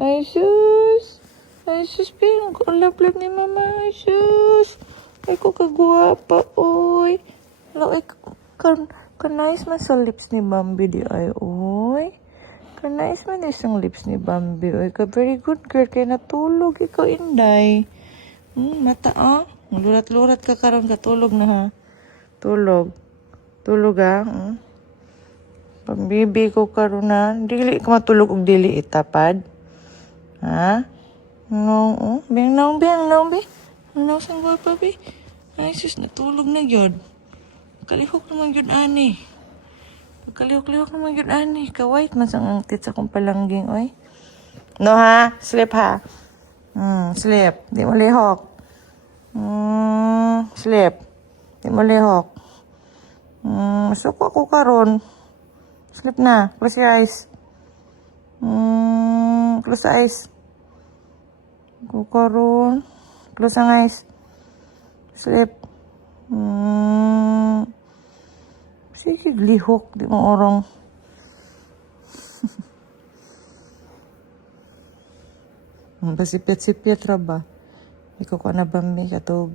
Ay, sus. Ay, sus, pero ang lap-lap ni mama. Ay, sus. Ay, ko kagwapa, oy. Hello, ay, kanais man sa lips ni Bambi di ay, oy. Kanais man din sa lips ni Bambi, oy. Ka very good girl, kaya natulog. Ikaw, Inday. Mata, ah. Lurat-lurat ka karon katulog na, ha. Tulog. Tulog, ah. Pagbibi ko karon na. Dili ka matulog og dili itapad. Ha? No, bing, no, bing, no, bing. No, sang pa, bing. Ay, sus, natulog na yun. Kalihok naman yun, ani. Kalihok naman yun, ani. Kawait man sang ang tit sa kong palangging, oy. No, ha? Sleep, ha? Sleep. Di mo lihok. Sleep. Di mo lihok. Suko ako karon. Sleep na. Close your eyes. Close the eyes. Ako karon. Close ang eyes. Sleep. Sige, lihok. Di mo orong. Pasipit-sipit ra ba? Ikaw ka na ba may katog?